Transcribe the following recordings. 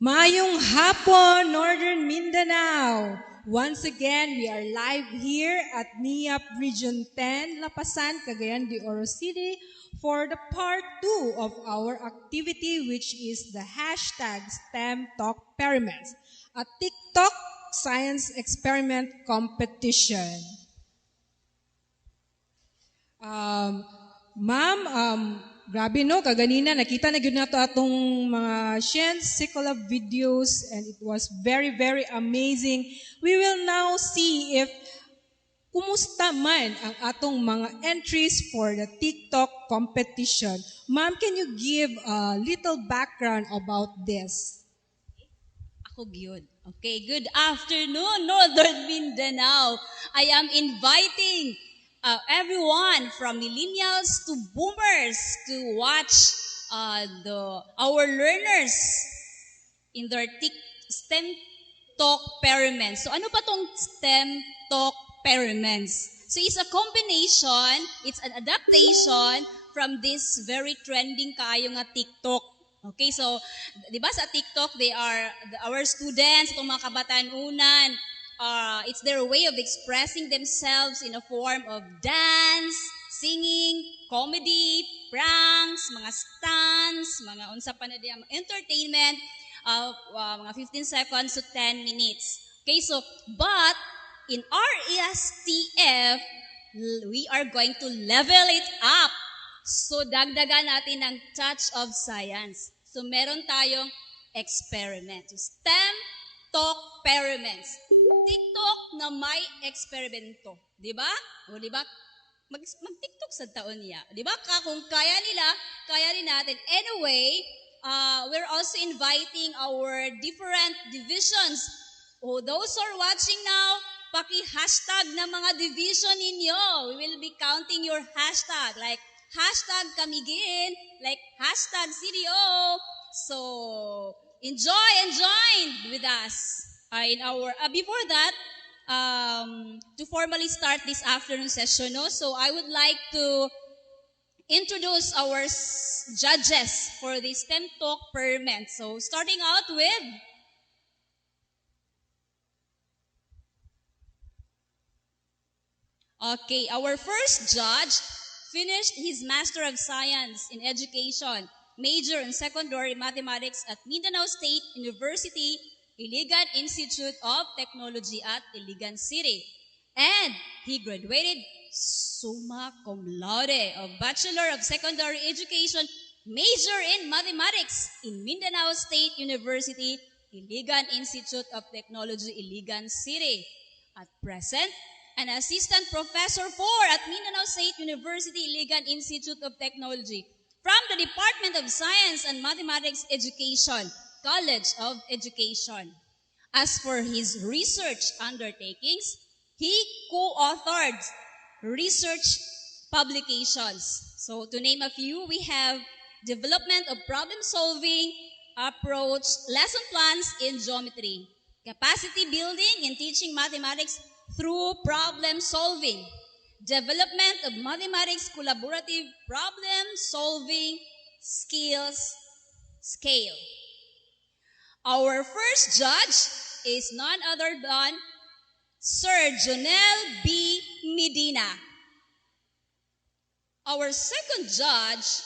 Mayong hapon, Northern Mindanao. Once again, we are live here at NEAP Region 10, Lapasan, Cagayan de Oro City for the part 2 of our activity, which is the hashtag STEM Talk Experiments, a TikTok science experiment competition. Ma'am, grabe no, kaganina nakita na gyud nato atong mga scientific videos and it was very, very amazing. We will now see if kumusta man ang atong mga entries for the TikTok competition. Ma'am, can you give a little background about this? Ako gyud. Okay, good afternoon, Northern Mindanao. I am inviting everyone from millennials to boomers to watch our learners in their STEM Talk Experiments. So ano pa tong STEM Talk Experiments? So it's a combination, it's an adaptation from this very trending kaayo nga TikTok. Okay, so, di ba sa TikTok, our students, itong mga kabataan-unan, it's their way of expressing themselves in a form of dance, singing, comedy, pranks, mga stunts, mga unsa pa na diyan, entertainment, mga 15 seconds to 10 minutes. Okay, so, but in RSTF, we are going to level it up. So, dagdagan natin ng touch of science. So, meron tayong experiment. STEM Talk Experiments. TikTok na may eksperimento. Di ba? O, di ba? Mag-TikTok sa taon niya. Di ba? Kung kaya nila, kaya rin natin. Anyway, we're also inviting our different divisions. Those who are watching now, paki-hashtag na mga division ninyo. We will be counting your hashtag. Like, hashtag kamigin, like hashtag CDO. So, enjoy and join with us in our, before that, to formally start this afternoon session, no? So I would like to introduce our judges for the STEM Talk Experiment. So starting out with okay, our first judge finished his Master of Science in Education, major in secondary mathematics at Mindanao State University, Iligan Institute of Technology at Iligan City. And he graduated summa cum laude of Bachelor of Secondary Education, major in mathematics in Mindanao State University, Iligan Institute of Technology, Iligan City. At present, an assistant professor at Mindanao State University Iligan Institute of Technology from the Department of Science and Mathematics Education, College of Education. As for his research undertakings, he co-authored research publications. So to name a few, we have development of problem-solving approach, lesson plans in geometry, capacity building in teaching mathematics through problem solving, development of mathematics collaborative problem solving skills scale. Our first judge is none other than Sir Jonel B. Medina. Our second judge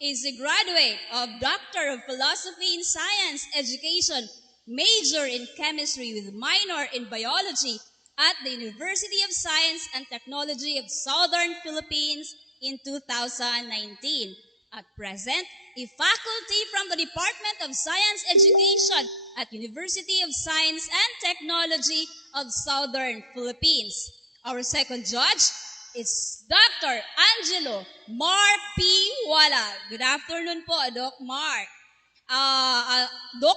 is a graduate of Doctor of Philosophy in Science Education, major in chemistry with minor in biology at the University of Science and Technology of Southern Philippines in 2019. At present, a faculty from the Department of Science Education at University of Science and Technology of Southern Philippines. Our second judge is Dr. Angelo Mark P. Wala. Good afternoon po, Doc Mark. Doc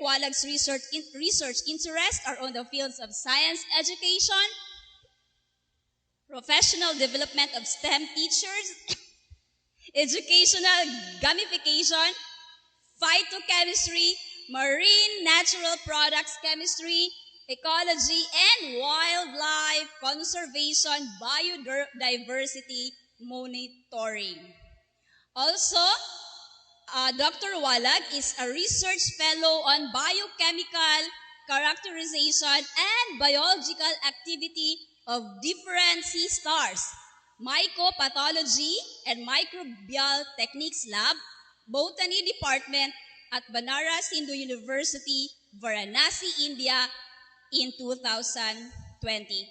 Walag's research interests are on the fields of science education, professional development of STEM teachers, educational gamification, phytochemistry, marine natural products chemistry, ecology, and wildlife conservation, biodiversity monitoring. Also, Dr. Walag is a research fellow on biochemical characterization and biological activity of different sea stars, mycopathology and microbial techniques lab, botany department at Banaras Hindu University, Varanasi, India in 2020.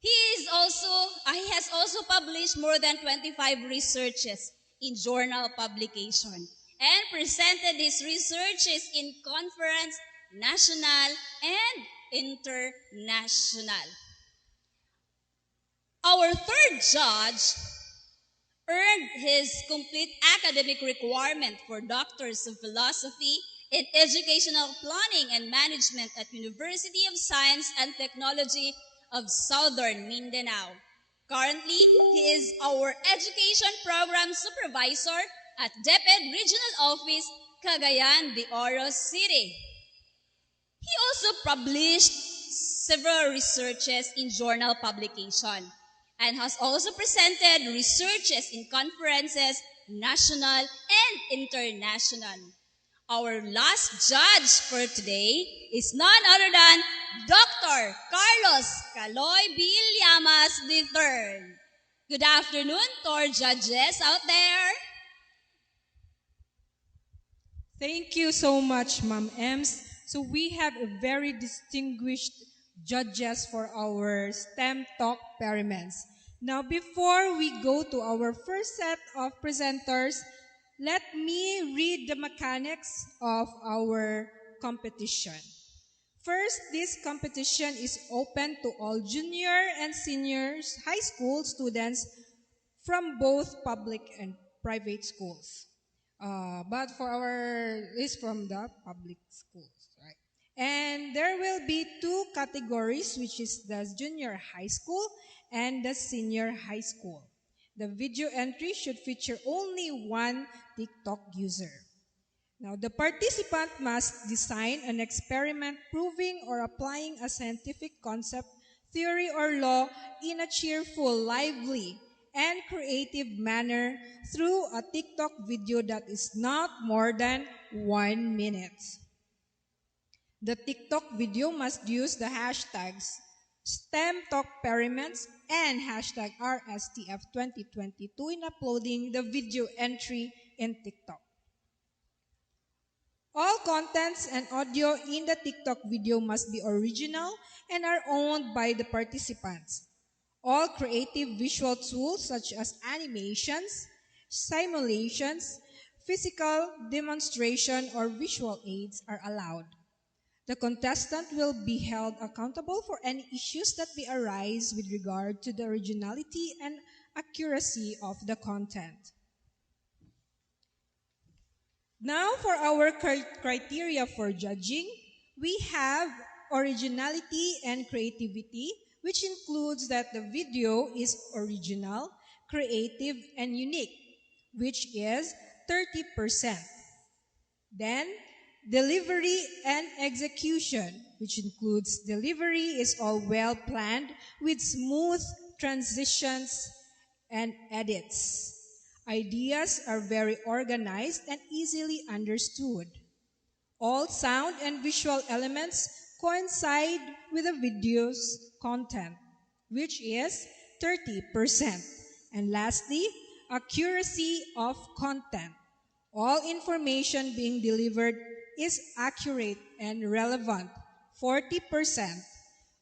He has also published more than 25 researches in journal publication and presented his researches in conference, national and international. Our third judge earned his complete academic requirement for doctors of philosophy in educational planning and management at University of Science and Technology of Southern Mindanao. Currently, he is our education program supervisor at DepEd Regional Office, Cagayan de Oro City. He also published several researches in journal publication and has also presented researches in conferences, national and international. Our last judge for today is none other than Dr. Carlos Caloy Villamas III. Good afternoon to our judges out there. Thank you so much, Ma'am Ems. So we have a very distinguished judges for our STEM Talk Paraments. Now, before we go to our first set of presenters, let me read the mechanics of our competition. First, this competition is open to all junior and seniors high school students from both public and private schools. But for our is from the public schools, right? And there will be two categories, which is the junior high school and the senior high school. The video entry should feature only one TikTok user. Now, the participant must design an experiment proving or applying a scientific concept, theory, or law in a cheerful, lively, and creative manner through a TikTok video that is not more than 1 minute. The TikTok video must use the hashtags STEM Talk Paraments and hashtag RSTF 2022 in uploading the video entry in TikTok. All contents and audio in the TikTok video must be original and are owned by the participants. All creative visual tools such as animations, simulations, physical demonstration, or visual aids are allowed. The contestant will be held accountable for any issues that may arise with regard to the originality and accuracy of the content. Now, for our criteria for judging, we have originality and creativity, which includes that the video is original, creative, and unique, which is 30%. Then, delivery and execution, which includes delivery is all well planned with smooth transitions and edits. Ideas are very organized and easily understood. All sound and visual elements coincide with the video's content, which is 30%. And lastly, accuracy of content. All information being delivered is accurate and relevant, 40%,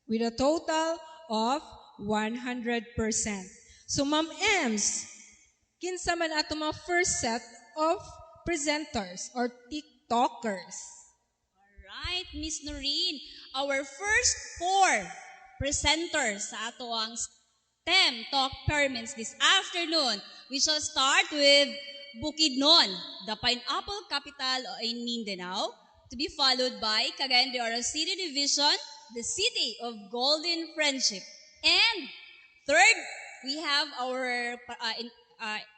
with a total of 100%. So, Ma'am Ems, kinsa man ato mga first set of presenters or TikTokers. Alright, Miss Noreen, our first four presenters sa ato ang STEM Talk Paraments this afternoon. We shall start with Bukidnon, the pineapple capital in Mindanao, to be followed by Cagayan de Oro City Division, the city of golden friendship. And third, we have our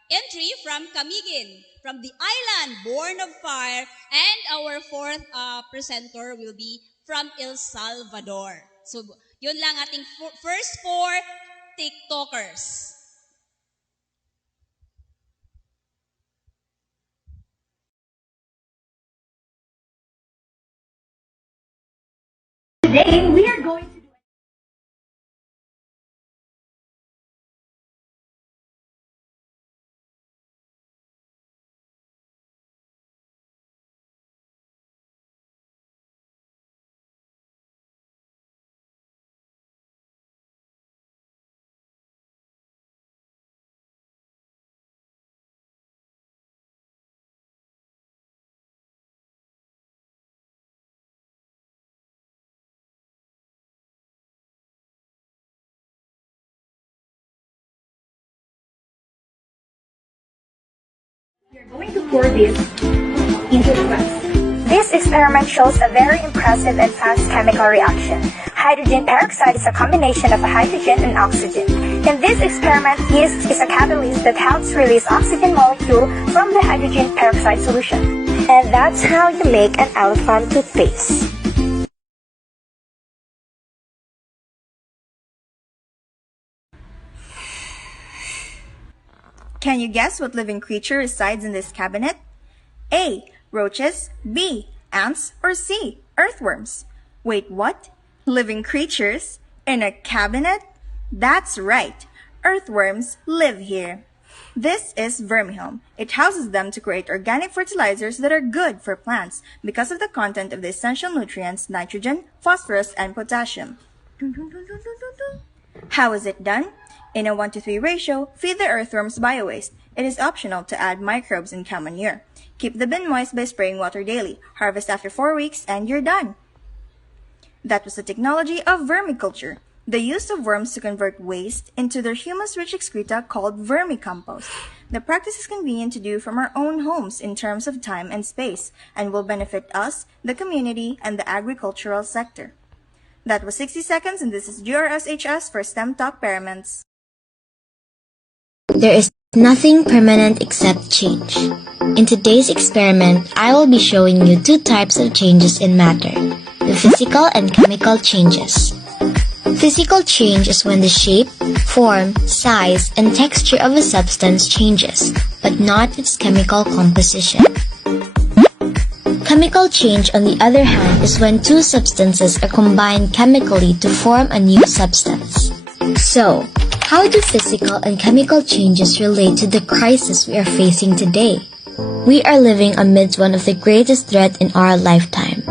entry from Camiguin, from the island born of fire, and our fourth presenter will be from El Salvador. So, yun lang ating first four TikTokers. today we are going to do. We're going to pour this into the glass. This experiment shows a very impressive and fast chemical reaction. Hydrogen peroxide is a combination of hydrogen and oxygen. In this experiment, yeast is a catalyst that helps release oxygen molecule from the hydrogen peroxide solution. And that's how you make an elephant toothpaste. Can you guess what living creature resides in this cabinet? A. Roaches. B. Ants. Or C. Earthworms. Wait, what? Living creatures? In a cabinet? That's right. Earthworms live here. This is vermihome. It houses them to create organic fertilizers that are good for plants because of the content of the essential nutrients nitrogen, phosphorus, and potassium. How is it done? In a 1:3 ratio, feed the earthworms biowaste. It is optional to add microbes and cow manure. Keep the bin moist by spraying water daily. Harvest after 4 weeks and you're done. That was the technology of vermiculture, the use of worms to convert waste into their humus-rich excreta called vermicompost. The practice is convenient to do from our own homes in terms of time and space, and will benefit us, the community, and the agricultural sector. That was 60 seconds, and this is GRSHS for STEM Talk Paraments. There is nothing permanent except change. In today's experiment, I will be showing you two types of changes in matter, the physical and chemical changes. Physical change is when the shape, form, size, and texture of a substance changes, but not its chemical composition. Chemical change, on the other hand, is when two substances are combined chemically to form a new substance. So, how do physical and chemical changes relate to the crisis we are facing today? We are living amidst one of the greatest threats in our lifetime,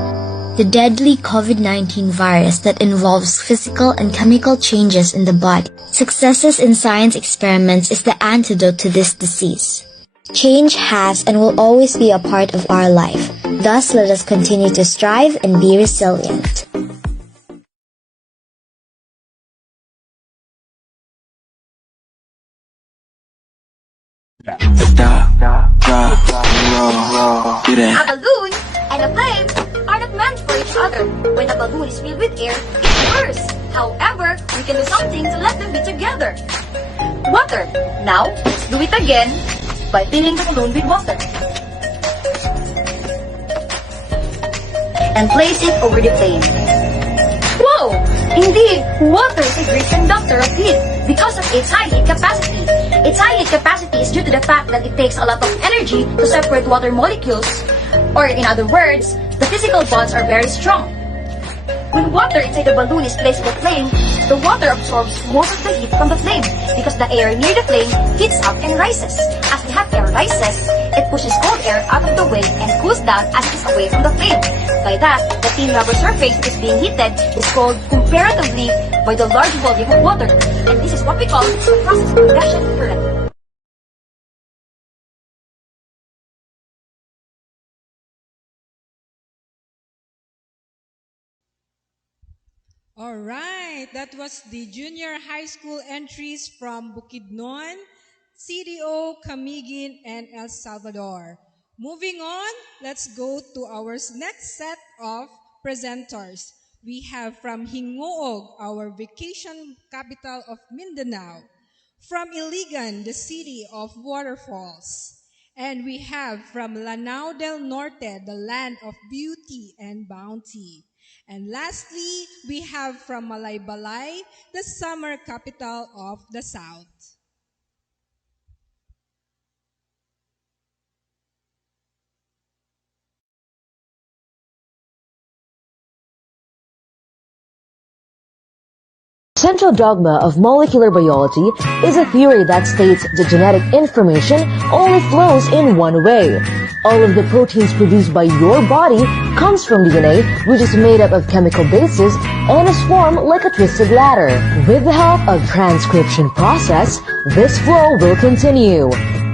the deadly COVID-19 virus that involves physical and chemical changes in the body. Successes in science experiments is the antidote to this disease. Change has and will always be a part of our life. Thus, let us continue to strive and be resilient. A balloon and a flame are not meant for each other. When a balloon is filled with air, it bursts. However, we can do something to let them be together. Water. Now, let's do it again by filling the balloon with water. And place it over the flame. Whoa! Indeed, water is a great conductor of heat because of its high heat capacity. Its high heat capacity is due to the fact that it takes a lot of energy to separate water molecules, or in other words, the physical bonds are very strong. When water inside the balloon is placed in the flame, the water absorbs most of the heat from the flame because the air near the flame heats up and rises. As the hot air rises, it pushes cold air out of the way and cools down as it is away from the flame. By that, the thin rubber surface that is being heated is cooled comparatively by the large volume of water. And this is what we call the process of convection current. All right, that was the junior high school entries from Bukidnon, CDO, Camiguin, and El Salvador. Moving on, let's go to our next set of presenters. We have from Hingoog, our vacation capital of Mindanao. From Iligan, the city of waterfalls. And we have from Lanao del Norte, the land of beauty and bounty. And lastly, we have from Malaybalay, the summer capital of the South. Central dogma of molecular biology is a theory that states that genetic information only flows in one way. All of the proteins produced by your body comes from DNA, which is made up of chemical bases and is formed like a twisted ladder. With the help of transcription process, this flow will continue.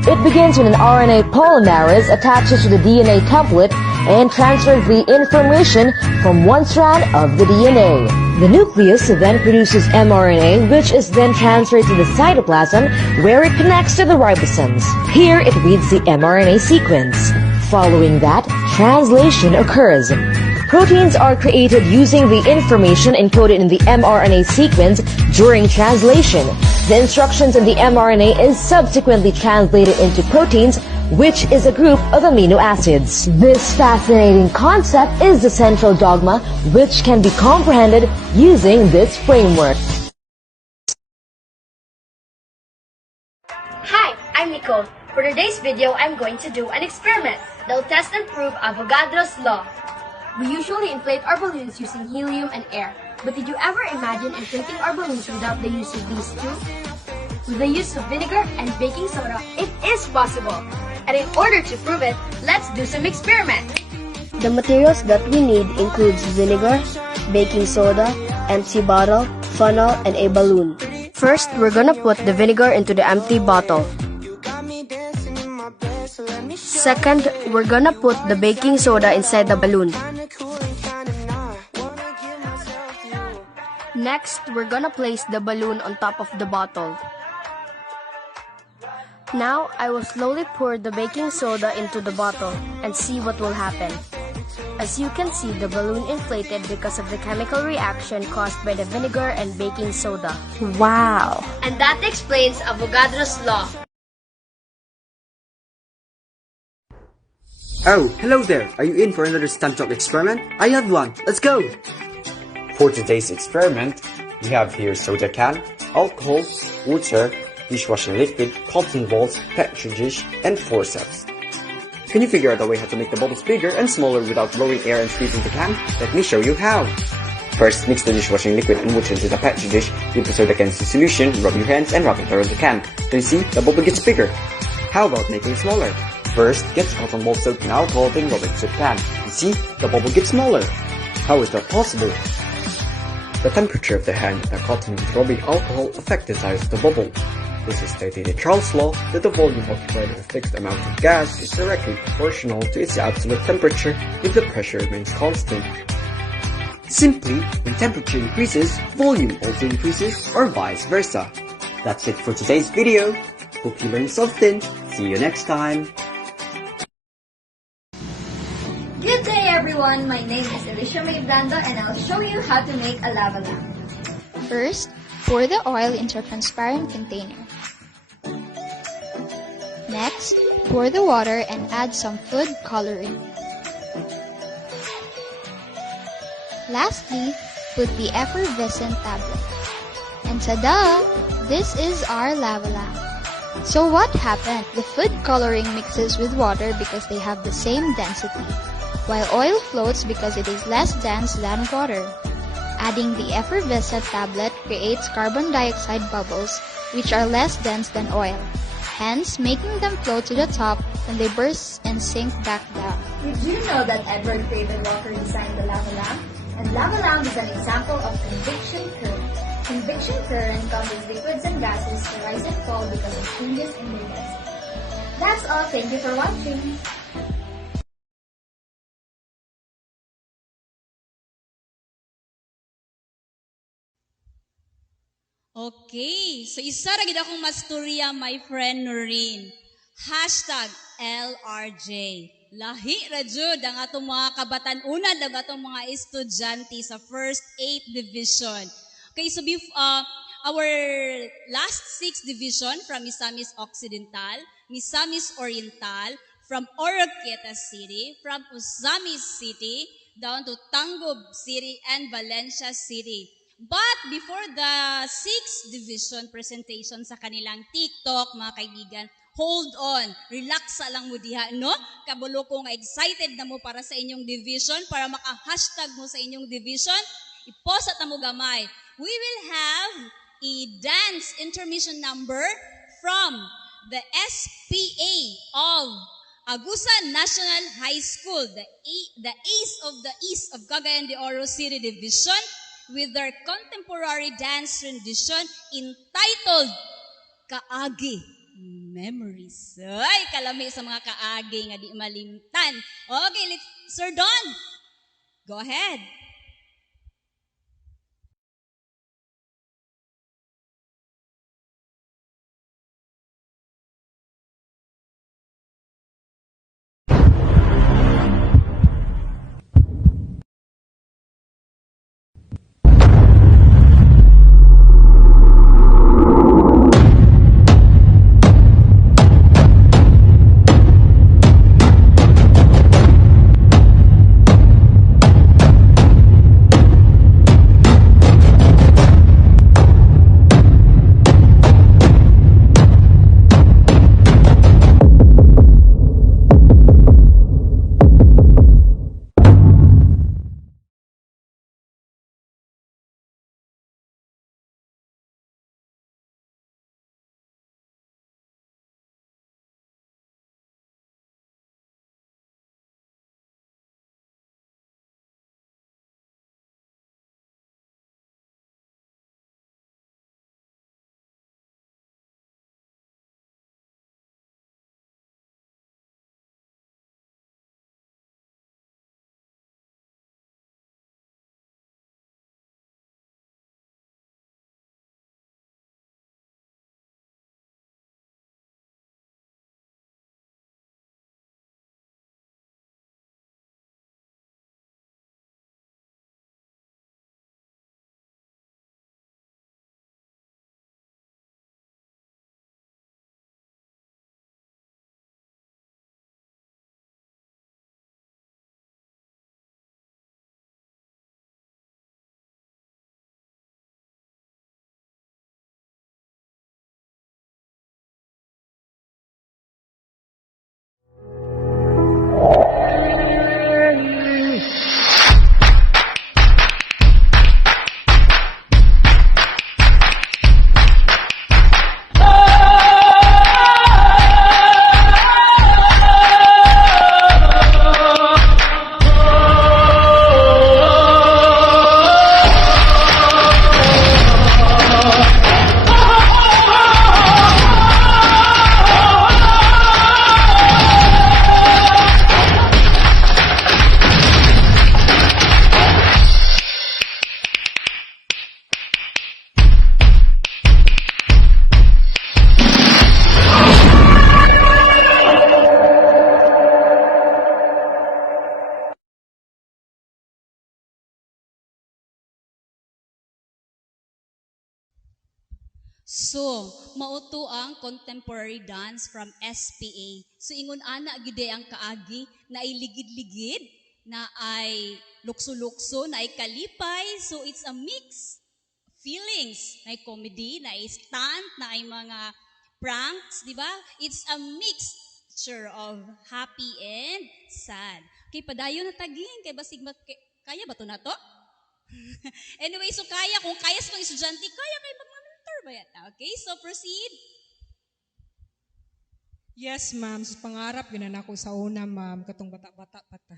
It begins when an RNA polymerase attaches to the DNA template and transfers the information from one strand of the DNA. The nucleus then produces mRNA, which is then transferred to the cytoplasm, where it connects to the ribosomes. Here it reads the mRNA sequence. Following that, translation occurs. Proteins are created using the information encoded in the mRNA sequence during translation. The instructions in the mRNA is subsequently translated into proteins, which is a group of amino acids. This fascinating concept is the central dogma, which can be comprehended using this framework. Hi, I'm Nicole. For today's video, I'm going to do an experiment that will test and prove Avogadro's law. We usually inflate our balloons using helium and air. But did you ever imagine inflating our balloons without the use of these two? With the use of vinegar and baking soda, it is possible. And in order to prove it, let's do some experiment. The materials that we need includes vinegar, baking soda, empty bottle, funnel, and a balloon. First, we're gonna put the vinegar into the empty bottle. Second, we're gonna put the baking soda inside the balloon. Next, we're gonna place the balloon on top of the bottle. Now, I will slowly pour the baking soda into the bottle and see what will happen. As you can see, the balloon inflated because of the chemical reaction caused by the vinegar and baking soda. Wow! And that explains Avogadro's law. Oh, hello there. Are you in for another stunt talk experiment? I have one. Let's go! For today's experiment, we have here soda can, alcohol, water, dishwashing liquid, cotton balls, petri dish, and forceps. Can you figure out a way how to make the bubbles bigger and smaller without blowing air and squeezing the can? Let me show you how. First, mix the dishwashing liquid and water into the petri dish, dip the soda can into solution, rub your hands, and rub it around the can. Then see, the bubble gets bigger. How about making it smaller? First, get cotton ball soaked in alcohol, then rub it into the can. You see, the bubble gets smaller. How is that possible? The temperature of the hand and the cotton with rubbing alcohol affect the size of the bubble. This is stated in Charles' law that the volume occupied by a fixed amount of gas is directly proportional to its absolute temperature if the pressure remains constant. Simply, when temperature increases, volume also increases, or vice versa. That's it for today's video. Hope you learned something. See you next time. Good day everyone, my name is Alicia May Brando and I'll show you how to make a lava lamp. First, pour the oil into a transparent container. Next, pour the water and add some food coloring. Lastly, put the effervescent tablet. And tada! This is our lava lamp. So what happened? The food coloring mixes with water because they have the same density, while oil floats because it is less dense than water. Adding the effervescent tablet creates carbon dioxide bubbles, which are less dense than oil, hence making them float to the top when they burst and sink back down. Did you know that Edward Craven Walker designed the lava lamp? And lava lamp is an example of convection current. Convection current causes liquids and gases to rise and fall because of changes in their density. That's all. Thank you for watching. Okay, so isa ra gid akong masturya, my friend Noreen. Hashtag LRJ. Lahi ra jud ang atong mga kabatan-unan, ang atong mga estudyante sa first 8 division. Okay, so our last 6 division from Misamis Occidental, Misamis Oriental, from Oroquieta City, from Usamis City, down to Tangob City and Valencia City. But before the 6th division presentation sa kanilang TikTok, mga kaibigan, hold on, relax lang mo diha, no? Kabulo ko nga excited na mo para sa inyong division, para maka-hashtag mo sa inyong division. I-pause at amo gamay. We will have a dance intermission number from the SPA of Agusan National High School, the Ace of the East of Cagayan de Oro City Division, with their contemporary dance rendition entitled Kaagi Memories. Ay, kalami sa mga kaagi nga di malimtan. Okay, Sir Don, go ahead. So, mauto ang contemporary dance from SPA. So, ingon ana gide ang kaagi na ay ligid-ligid, na ay lukso-lukso, na ay kalipay. So, it's a mix feelings. Na ay comedy, na ay stunt, na ay mga pranks, di ba? It's a mixture of happy and sad. Kay padayon na taging, kay basig kaya ba to na to? Anyway, so kaya, kung kaya sa mga estudyante, kaya kay mag-mentor ba yan? Okay, so proceed. Yes, ma'am. So, pangarap, yun na ako sa una, ma'am. Katong bata-bata pata.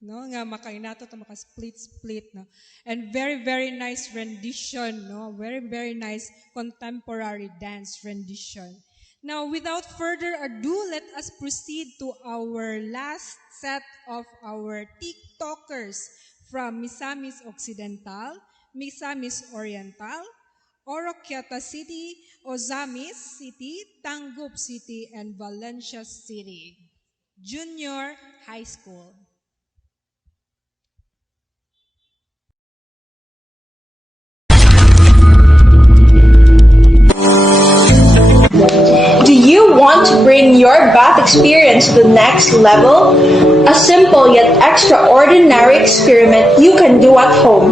No? Nga, makainato ito, maka-split-split. No? And very, very nice rendition. No? Very, very nice contemporary dance rendition. Now, without further ado, let us proceed to our last set of our TikTokers from Misamis Occidental, Misamis Oriental, Oroquieta City, Ozamis City, Tangup City, and Valencia City. Junior High School. Do you want to bring your bath experience to the next level? A simple yet extraordinary experiment you can do at home.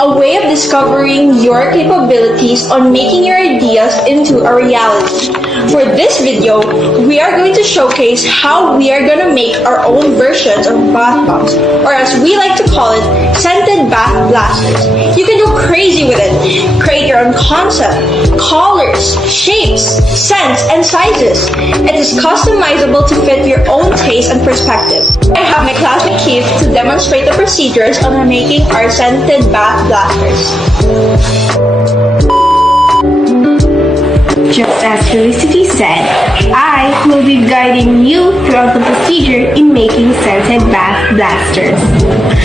A way of discovering your capabilities on making your ideas into a reality. For this video, we are going to showcase how we are going to make our own versions of bath bombs, or as we like to call it, scented bath blasters. You can go crazy with it. Create your own concept, colors, shapes, scents, and sizes. It is customizable to fit your own taste and perspective. I have my classmate Keith to demonstrate the procedures on making our scented bath blasters. Just as Felicity said, I will be guiding you throughout the procedure in making scented bath blasters.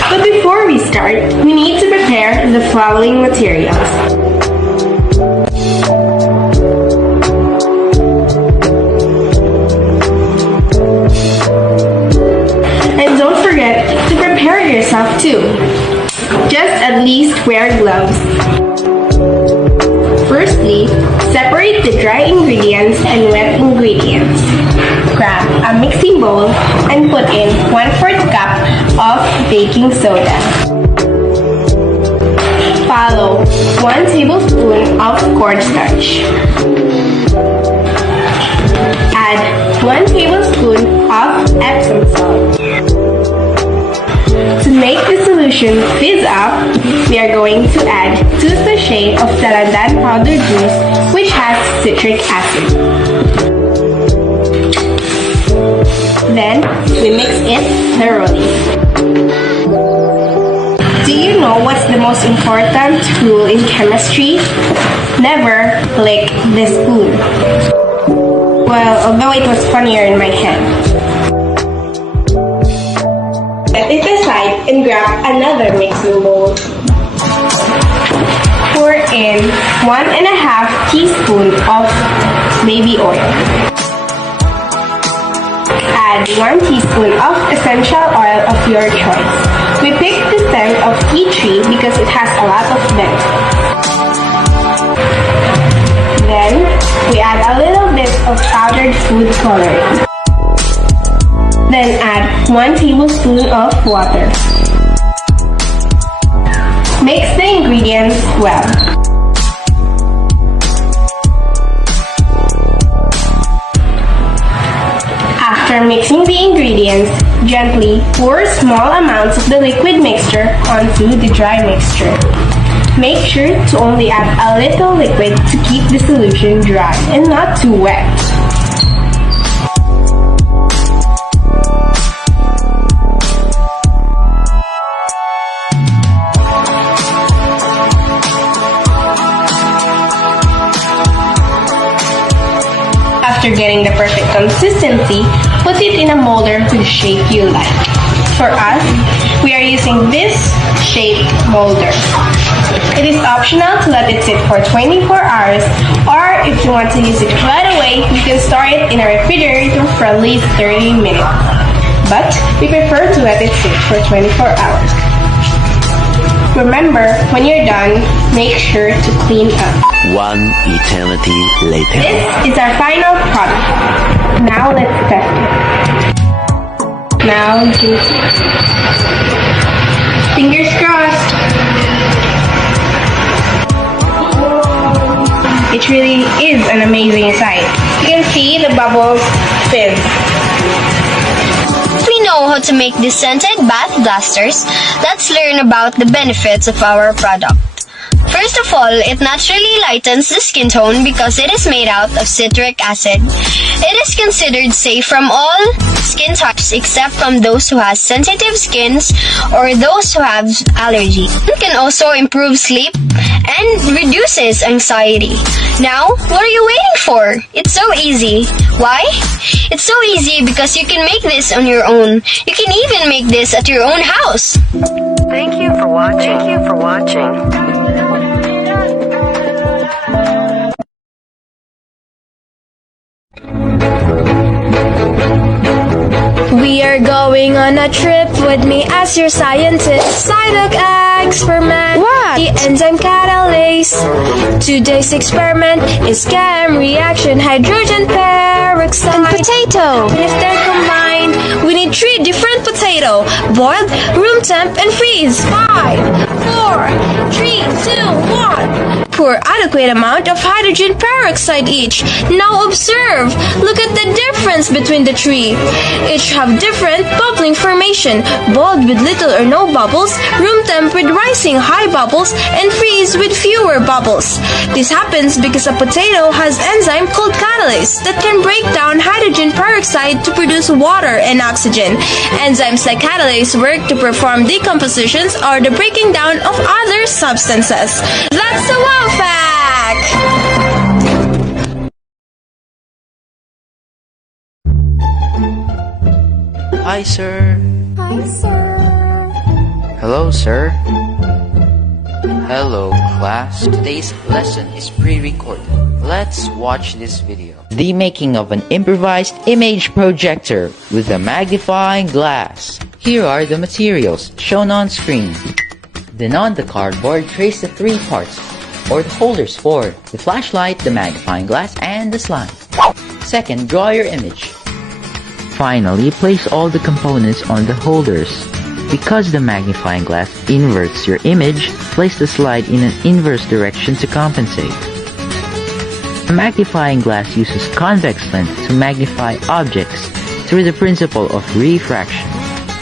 But before we start, we need to prepare the following materials. And don't forget to prepare yourself too. Just at least wear gloves. Firstly, separate the dry ingredients and wet ingredients. Grab a mixing bowl and put in 1/4 cup of baking soda. Follow 1 tablespoon of cornstarch. Add 1 tablespoon of Epsom salt. To make the solution fizz up, we are going to add 2 sachets of Dalandan powder juice, which has citric acid. Then, we mix it thoroughly. Do you know what's the most important rule in chemistry? Never lick the spoon. Well, although it was funnier in my head. Set it aside and grab another mixing bowl. Pour in 1½ teaspoon of baby oil. Add 1 teaspoon of essential oil of your choice. We picked the scent of tea tree because it has a lot of benefits. Then, we add a little bit of powdered food coloring. Then add 1 tablespoon of water. Mix the ingredients well. After mixing the ingredients, gently pour small amounts of the liquid mixture onto the dry mixture. Make sure to only add a little liquid to keep the solution dry and not too wet. After getting the perfect consistency, put it in a molder with the shape you like. For us, we are using this shape molder. It is optional to let it sit for 24 hours, or if you want to use it right away, you can store it in a refrigerator for at least 30 minutes. But we prefer to let it sit for 24 hours. Remember, when you're done, make sure to clean up. 1 eternity later. This is our final product. Now let's test it. Now juice it. Fingers crossed. It really is an amazing sight. You can see the bubbles fizz. We know how to make these scented bath blasters. Let's learn about the benefits of our product. First of all, it naturally lightens the skin tone because it is made out of citric acid. It is considered safe from all skin types except from those who have sensitive skins or those who have allergies. It can also improve sleep and reduces anxiety. Now, what are you waiting for? It's so easy. Why? It's so easy because you can make this on your own. You can even make this at your own house. Thank you for watching. Thank you for watching. We are going on a trip with me as your scientist. Cytokine experiment. What? The enzyme catalase. Today's experiment is chem reaction, hydrogen peroxide, and potato. And if they're combined, we need 3 different potato: boiled, room temp, and freeze. 5, 4, 3, 2, 1. pour adequate amount of hydrogen peroxide each. Now observe. Look at the difference between the three. Each have different bubbling formation, bold with little or no bubbles, room temp with rising high bubbles, and freeze with fewer bubbles. This happens because a potato has enzyme called catalase that can break down hydrogen peroxide to produce water and oxygen. Enzymes like catalase work to perform decompositions or the breaking down of other substances. That's the wow fact! Hi, sir. Hi, sir. Hello, sir. Hello, class. Today's lesson is pre-recorded. Let's watch this video. The making of an improvised image projector with a magnifying glass. Here are the materials shown on screen. Then on the cardboard, trace the three parts, or the holders for the flashlight, the magnifying glass, and the slide. Second, draw your image. Finally, place all the components on the holders. Because the magnifying glass inverts your image, place the slide in an inverse direction to compensate. The magnifying glass uses convex lens to magnify objects through the principle of refraction.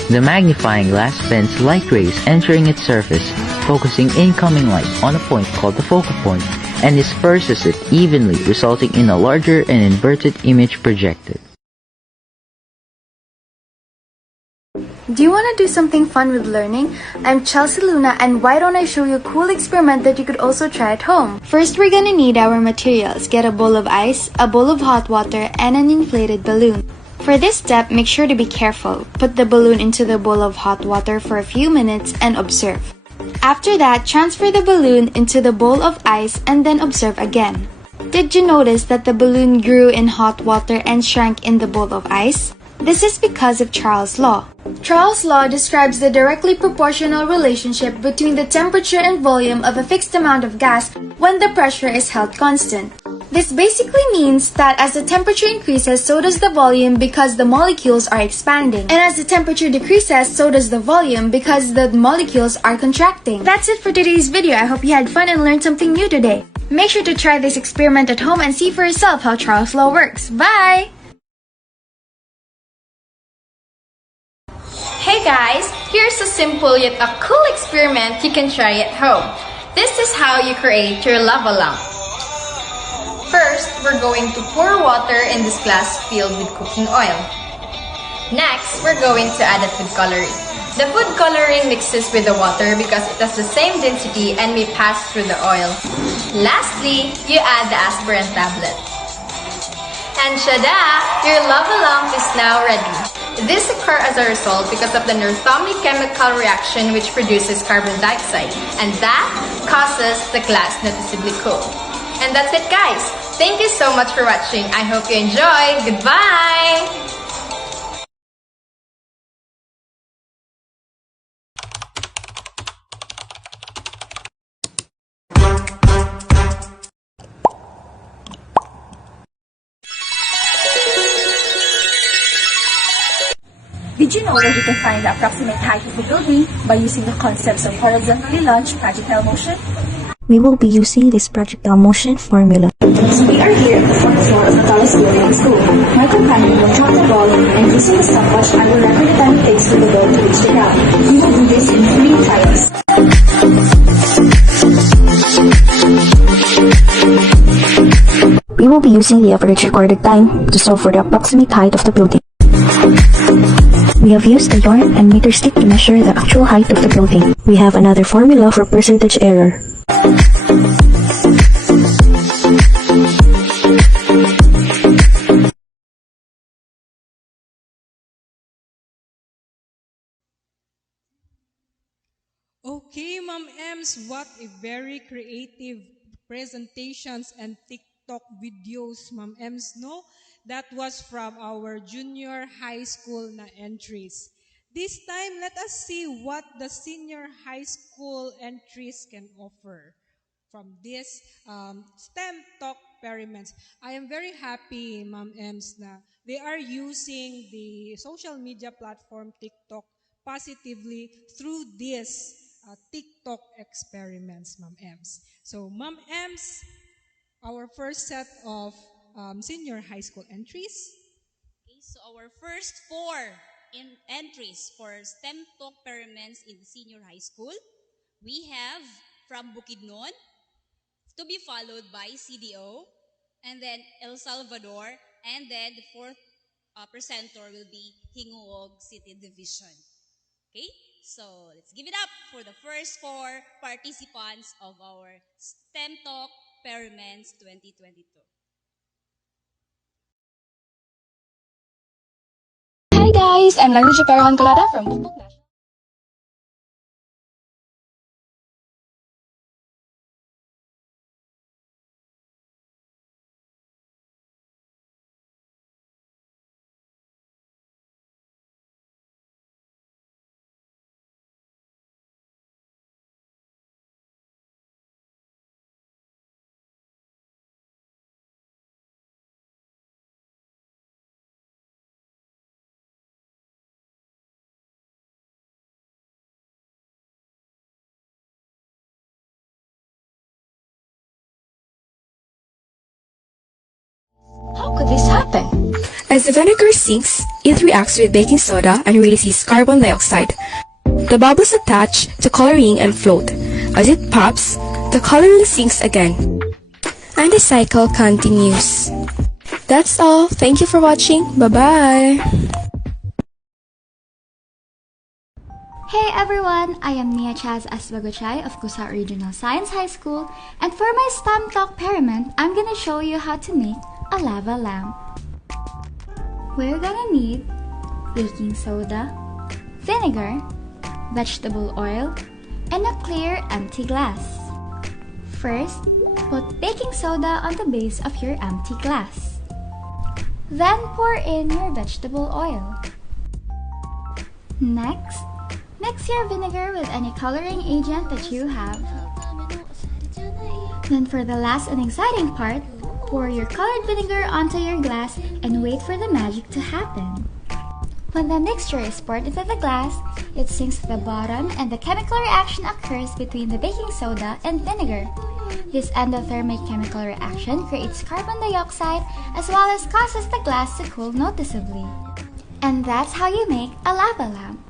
The magnifying glass bends light rays entering its surface, focusing incoming light on a point called the focal point, and disperses it evenly, resulting in a larger and inverted image projected. Do you want to do something fun with learning? I'm Chelsea Luna, and why don't I show you a cool experiment that you could also try at home? First, we're gonna need our materials. Get a bowl of ice, a bowl of hot water, and an inflated balloon. For this step, make sure to be careful. Put the balloon into the bowl of hot water for a few minutes and observe. After that, transfer the balloon into the bowl of ice and then observe again. Did you notice that the balloon grew in hot water and shrank in the bowl of ice? This is because of Charles' law. Charles' law describes the directly proportional relationship between the temperature and volume of a fixed amount of gas when the pressure is held constant. This basically means that as the temperature increases, so does the volume because the molecules are expanding. And as the temperature decreases, so does the volume because the molecules are contracting. That's it for today's video. I hope you had fun and learned something new today. Make sure to try this experiment at home and see for yourself how Charles' law works. Bye! Hey guys, here's a simple yet a cool experiment you can try at home. This is how you create your lava lamp. First, we're going to pour water in this glass filled with cooking oil. Next, we're going to add a food coloring. The food coloring mixes with the water because it has the same density and may pass through the oil. Lastly, you add the aspirin tablet. And tada! Your lava lamp is now ready. This occurs as a result because of the Northomic chemical reaction which produces carbon dioxide, and that causes the glass noticeably cool. And that's it guys! Thank you so much for watching. I hope you enjoy. Goodbye! Did you know that you can find the approximate height of the building by using the concepts of horizontally launched projectile motion? We will be using this projectile motion formula. So we are here at the fourth floor of the tallest building in school. My companion will drop the ball and using the stopwatch, I will record the time it takes for the ball to reach the ground. We will do this in 3 times. We will be using the average recorded time to solve for the approximate height of the building. We have used a yard and meter stick to measure the actual height of the building. We have another formula for percentage error. Okay, Ma'am Ems, what a very creative presentations and TikTok videos, Ma'am Ems, no? That was from our junior high school na entries. This time, let us see what the senior high school entries can offer from this STEM Talk experiments. I am very happy, Ma'am Ems, na they are using the social media platform TikTok positively through this TikTok experiments, Ma'am Ems. So, Ma'am Ems, our first set of senior high school entries. Okay, so our first four entries for STEM Talk experiments in senior high school, we have from Bukidnon, to be followed by CDO, and then El Salvador, and then the fourth presenter will be Hinguog City Division. Okay, so let's give it up for the first four participants of our STEM Talk Experiments 2022. Hi guys, I'm Language Parahan Colada from Bukbuk National. How could this happen? As the vinegar sinks, it reacts with baking soda and releases carbon dioxide. The bubbles attach to coloring and float. As it pops, the coloring sinks again. And the cycle continues. That's all. Thank you for watching. Bye-bye. Hey everyone, I am Nia Chaz Asbagochai of Kusat Regional Science High School, and for my STEM Talk experiment, I'm gonna show you how to make a lava lamp. We're gonna need baking soda, vinegar, vegetable oil, and a clear empty glass. First, put baking soda on the base of your empty glass. Then pour in your vegetable oil. Next, mix your vinegar with any coloring agent that you have. Then for the last and exciting part, pour your colored vinegar onto your glass and wait for the magic to happen. When the mixture is poured into the glass, it sinks to the bottom and the chemical reaction occurs between the baking soda and vinegar. This endothermic chemical reaction creates carbon dioxide as well as causes the glass to cool noticeably. And that's how you make a lava lamp.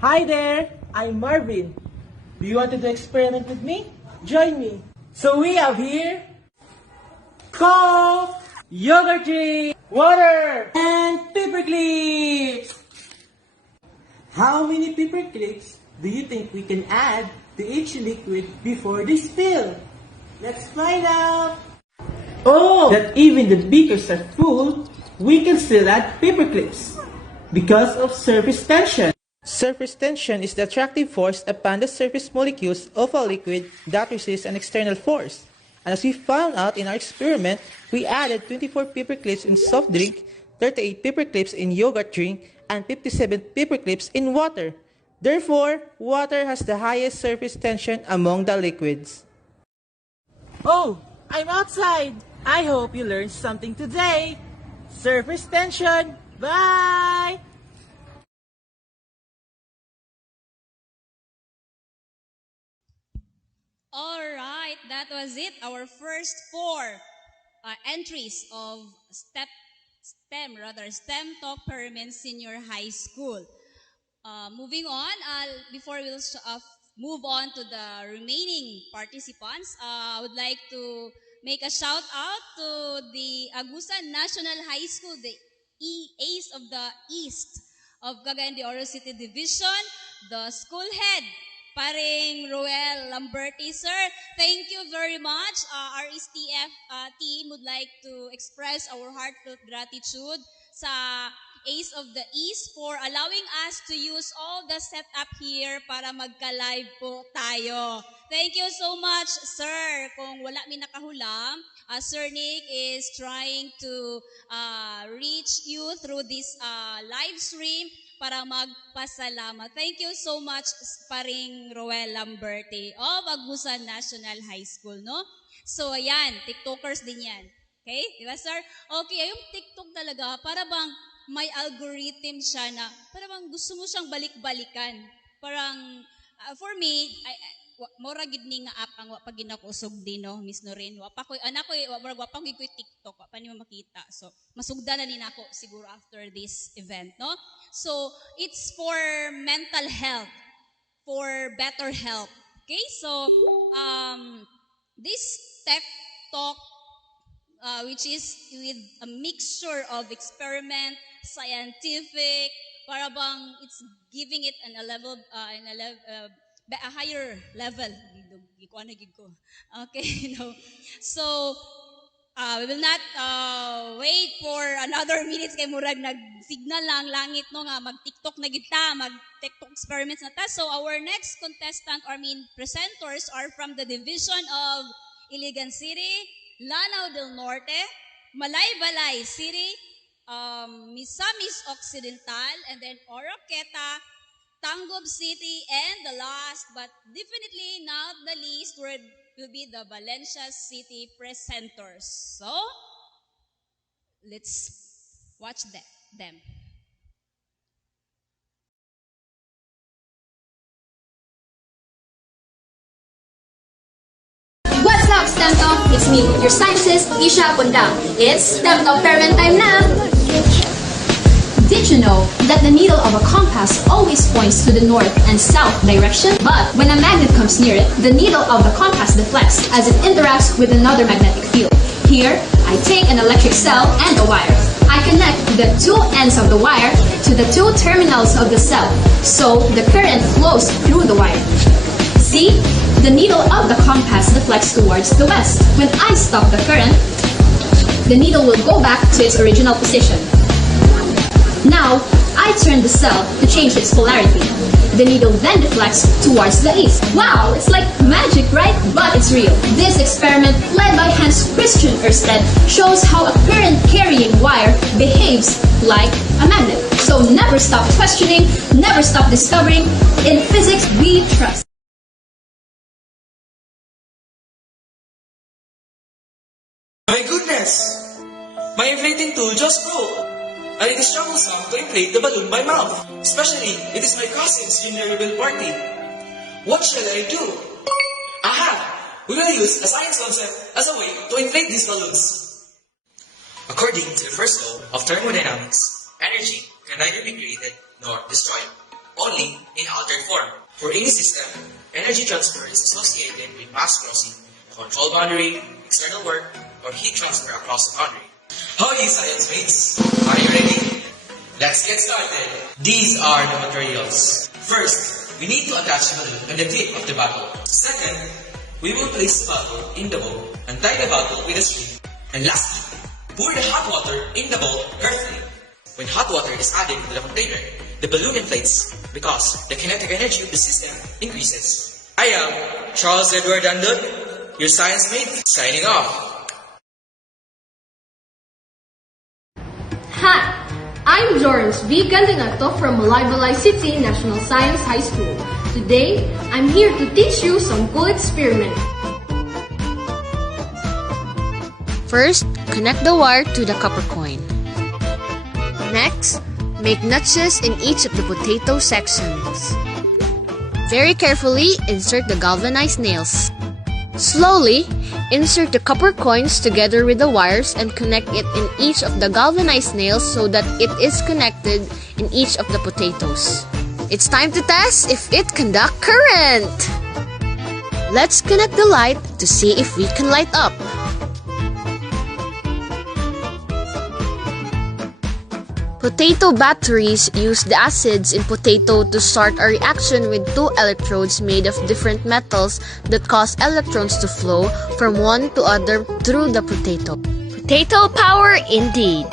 Hi there, I'm Marvin. Do you want to do experiment with me? Join me. So we have here Coke, yogurt drink, water, and paper clips. How many paper clips do you think we can add to each liquid before they spill? Let's find out. Oh, that even the beakers are full, we can still add paper clips because of surface tension. Surface tension is the attractive force upon the surface molecules of a liquid that resists an external force. And as we found out in our experiment, we added 24 paper clips in soft drink, 38 paper clips in yogurt drink, and 57 paper clips in water. Therefore, water has the highest surface tension among the liquids. Oh, I'm outside. I hope you learned something today. Surface tension. Bye! Alright, that was it. Our first four entries of STEM Talk Pyramid Senior High School. Moving on, before we'll move on to the remaining participants, I would like to make a shout out to the Agusan National High School, the Ace of the East of Cagayan de Oro City Division, the school head, Paring Ruel Lamberti. Sir, thank you very much. RSTF team would like to express our heartfelt gratitude sa Ace of the East for allowing us to use all the setup here para magka-live po tayo. Thank you so much, sir. Kung wala mi nakahulam, Sir Nick is trying to reach you through this live stream para magpasalamat. Thank you so much, Paring Roel Lamberti of Agusan National High School, no? So, ayan, TikTokers din yan. Okay? Diba, sir? Okay, yung TikTok talaga, para bang may algorithm siya na, para bang gusto mo siyang balik-balikan. Parang, for me, mora gid ni nga app ang pag ginakusog din, no, Miss Norin. Wapa ko anak ko wapa ko TikTok, wapa ni makita. So masugda na ni nako siguro after this event, no? So it's for mental health, for better health. Okay? So this tech talk which is with a mixture of experiment, scientific, para bang it's giving it a level a higher level. Okay, no. So we will not wait for another minutes kay murag nag-signal lang langit no nga mag-TikTok na kita, mag-TikTok experiments na ta. So our next contestant, presenters are from the division of Iligan City, Lanao del Norte, Malaybalay City, Misamis Occidental, and then Oroqueta, Tangub City, and the last but definitely not the least will be the Valencia City presenters. So, let's watch them. What's up, STEM Talk? It's me, your scientist, Isha Pundang. It's STEM Talk Parent Time now! Did you know that the needle of a compass always points to the north and south direction? But when a magnet comes near it, the needle of the compass deflects as it interacts with another magnetic field. Here, I take an electric cell and a wire. I connect the two ends of the wire to the two terminals of the cell, so the current flows through the wire. See? The needle of the compass deflects towards the west. When I stop the current, the needle will go back to its original position. Now, I turn the cell to change its polarity. The needle then deflects towards the east. Wow, it's like magic, right? But it's real. This experiment, led by Hans Christian Ørsted, shows how a current-carrying wire behaves like a magnet. So never stop questioning, never stop discovering. In physics, we trust. My goodness! My inflating tool just broke! I need a struggle some to inflate the balloon by mouth. Especially, it is my cousin's junior rebel party. What shall I do? Aha! We will use a science concept as a way to inflate these balloons. According to the first law of thermodynamics, energy can neither be created nor destroyed, only in altered form. For any system, energy transfer is associated with mass crossing, control boundary, external work, or heat transfer across the boundary. How are you, science mates? Are you ready? Let's get started. These are the materials. First, we need to attach the balloon on the tip of the bottle. Second, we will place the bottle in the bowl and tie the bottle with a string. And lastly, pour the hot water in the bowl carefully. When hot water is added to the container, the balloon inflates because the kinetic energy of the system increases. I am Charles Edward Andon, your science mate, signing off. Hi, I'm Lawrence V. Gandinato from Malaybalay City National Science High School. Today, I'm here to teach you some cool experiment. First, connect the wire to the copper coin. Next, make notches in each of the potato sections. Very carefully, insert the galvanized nails. Slowly, insert the copper coins together with the wires and connect it in each of the galvanized nails so that it is connected in each of the potatoes. It's time to test if it conducts current! Let's connect the light to see if we can light up. Potato batteries use the acids in potato to start a reaction with two electrodes made of different metals that cause electrons to flow from one to other through the potato. Potato power indeed!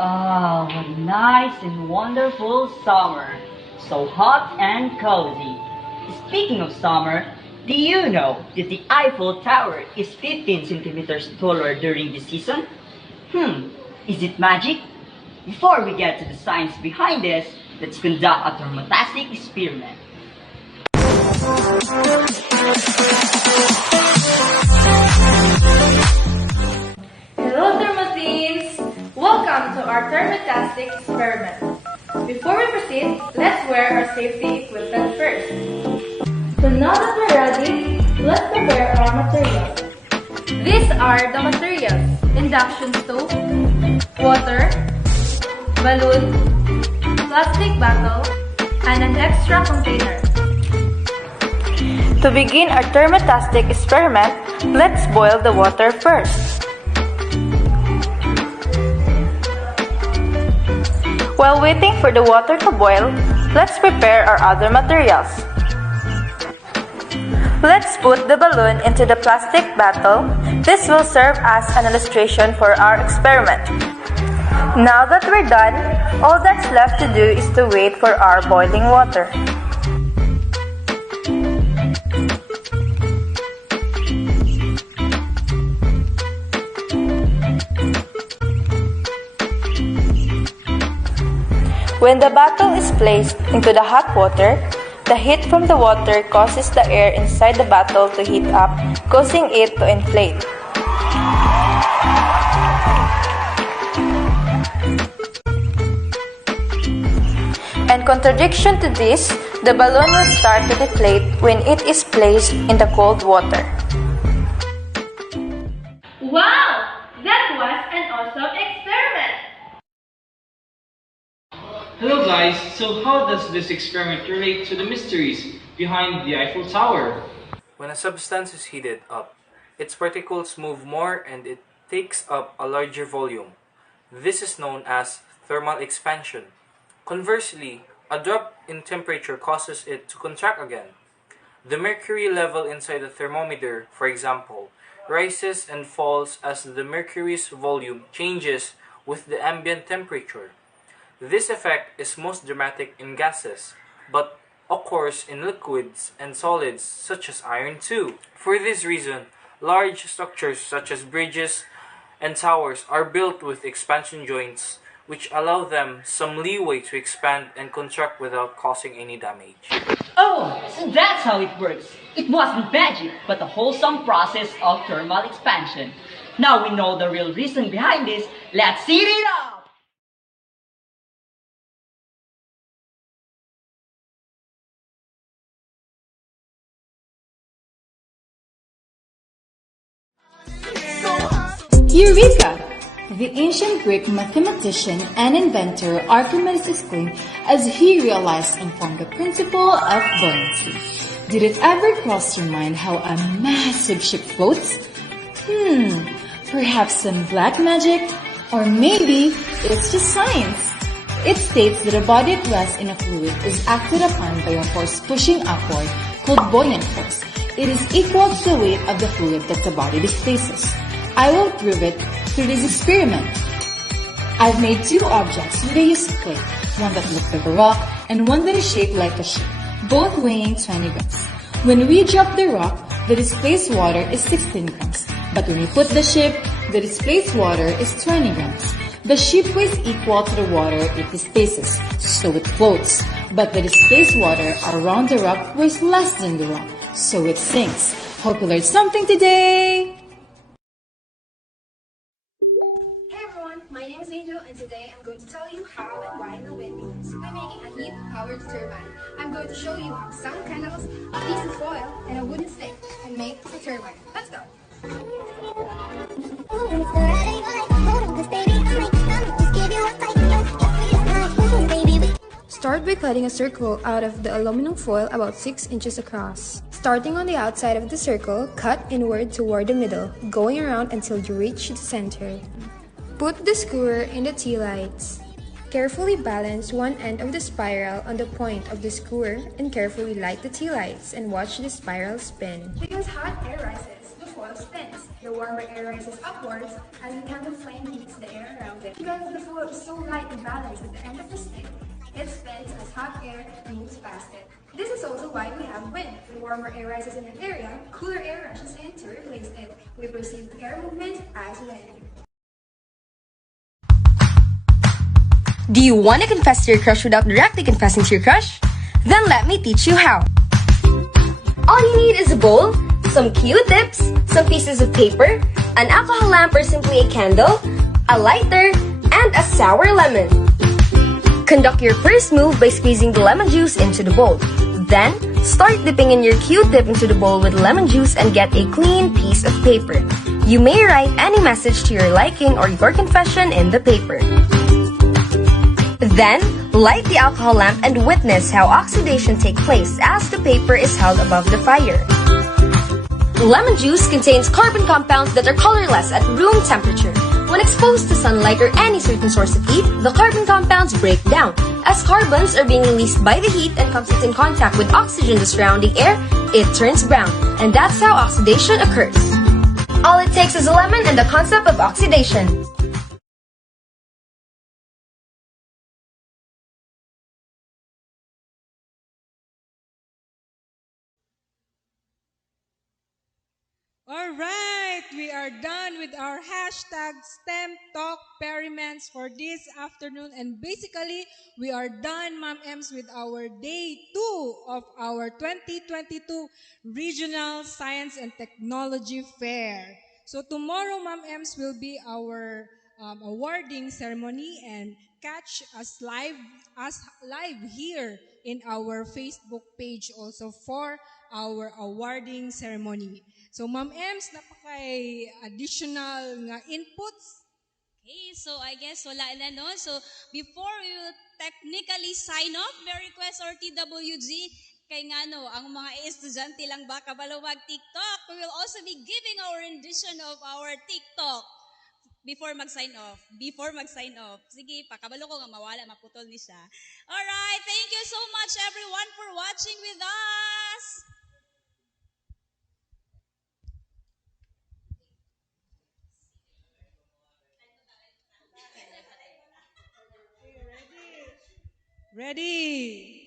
Ah, what a nice and wonderful summer. So hot and cozy. Speaking of summer, do you know that the Eiffel Tower is 15 centimeters taller during the season? Is it magic? Before we get to the science behind this, let's conduct a thermotastic experiment. Hello Thermoteens! Welcome to our thermotastic experiment. Before we proceed, let's wear our safety equipment first. So now that we're ready, let's prepare our materials. These are the materials: induction stove, water, balloon, plastic bottle, and an extra container. To begin our thermotastic experiment, let's boil the water first. While waiting for the water to boil, let's prepare our other materials. Let's put the balloon into the plastic bottle. This will serve as an illustration for our experiment. Now that we're done, all that's left to do is to wait for our boiling water. When the bottle is placed into the hot water, the heat from the water causes the air inside the bottle to heat up, causing it to inflate. In contradiction to this, the balloon will start to deflate when it is placed in the cold water. Wow! That was an awesome experiment! Hello guys, so how does this experiment relate to the mysteries behind the Eiffel Tower? When a substance is heated up, its particles move more and it takes up a larger volume. This is known as thermal expansion. Conversely, a drop in temperature causes it to contract again. The mercury level inside the thermometer, for example, rises and falls as the mercury's volume changes with the ambient temperature. This effect is most dramatic in gases, but occurs in liquids and solids such as iron too. For this reason, large structures such as bridges and towers are built with expansion joints, which allow them some leeway to expand and contract without causing any damage. Oh, so that's how it works. It wasn't magic, but a wholesome process of thermal expansion. Now we know the real reason behind this. Let's heat it up! Eureka! The ancient Greek mathematician and inventor Archimedes exclaimed as he realized and formed the principle of buoyancy. Did it ever cross your mind how a massive ship floats? Perhaps some black magic? Or maybe it's just science. It states that a body at rest in a fluid is acted upon by a force pushing upward called buoyant force. It is equal to the weight of the fluid that the body displaces. I will prove it through this experiment. I've made two objects with a use of clay, one that looks like a rock and one that is shaped like a ship, both weighing 20 grams. When we drop the rock, the displaced water is 16 grams, but when we put the ship, the displaced water is 20 grams. The ship weighs equal to the water it displaces, so it floats, but the displaced water around the rock weighs less than the rock, so it sinks. Hope you learned something today! Angel, and today I'm going to tell you how and why the wind blows by making a heat-powered turbine. I'm going to show you how some candles, a piece of foil, and a wooden stick can make a turbine. Let's go! Start by cutting a circle out of the aluminum foil about 6 inches across. Starting on the outside of the circle, cut inward toward the middle, going around until you reach the center. Put the skewer in the tea lights. Carefully balance one end of the spiral on the point of the skewer and carefully light the tea lights and watch the spiral spin. Because hot air rises, the foil spins. The warmer air rises upwards as the candle flame heats the air around it. Because the foil is so light and balanced at the end of the stick, it spins as hot air moves past it. This is also why we have wind. When warmer air rises in an area, cooler air rushes in to replace it. We perceive air movement as wind. Do you want to confess to your crush without directly confessing to your crush? Then let me teach you how. All you need is a bowl, some Q-tips, some pieces of paper, an alcohol lamp or simply a candle, a lighter, and a sour lemon. Conduct your first move by squeezing the lemon juice into the bowl. Then, start dipping in your Q-tip into the bowl with lemon juice and get a clean piece of paper. You may write any message to your liking or your confession in the paper. Then, light the alcohol lamp and witness how oxidation takes place as the paper is held above the fire. Lemon juice contains carbon compounds that are colorless at room temperature. When exposed to sunlight or any certain source of heat, the carbon compounds break down. As carbons are being released by the heat and comes in contact with oxygen in the surrounding air, it turns brown. And that's how oxidation occurs. All it takes is a lemon and the concept of oxidation. All right, we are done with our hashtag STEM Talk Experiments for this afternoon. And basically, we are done, Ma'am Ems, with our day 2 of our 2022 Regional Science and Technology Fair. So tomorrow, Ma'am Ems, will be our awarding ceremony, and catch us live here in our Facebook page also for our awarding ceremony. So, Ma'am Ems, napakay additional nga inputs. Okay, so I guess wala na no. So before we will technically sign off, may request our TWG kay nga no, ang mga estudyante lang ba kabalo mag-TikTok. We will also be giving our rendition of our TikTok before mag-sign off. Before mag-sign off. Sige, pakabalo ko nga mawala, maputol ni siya. Alright, thank you so much everyone for watching with us. Ready?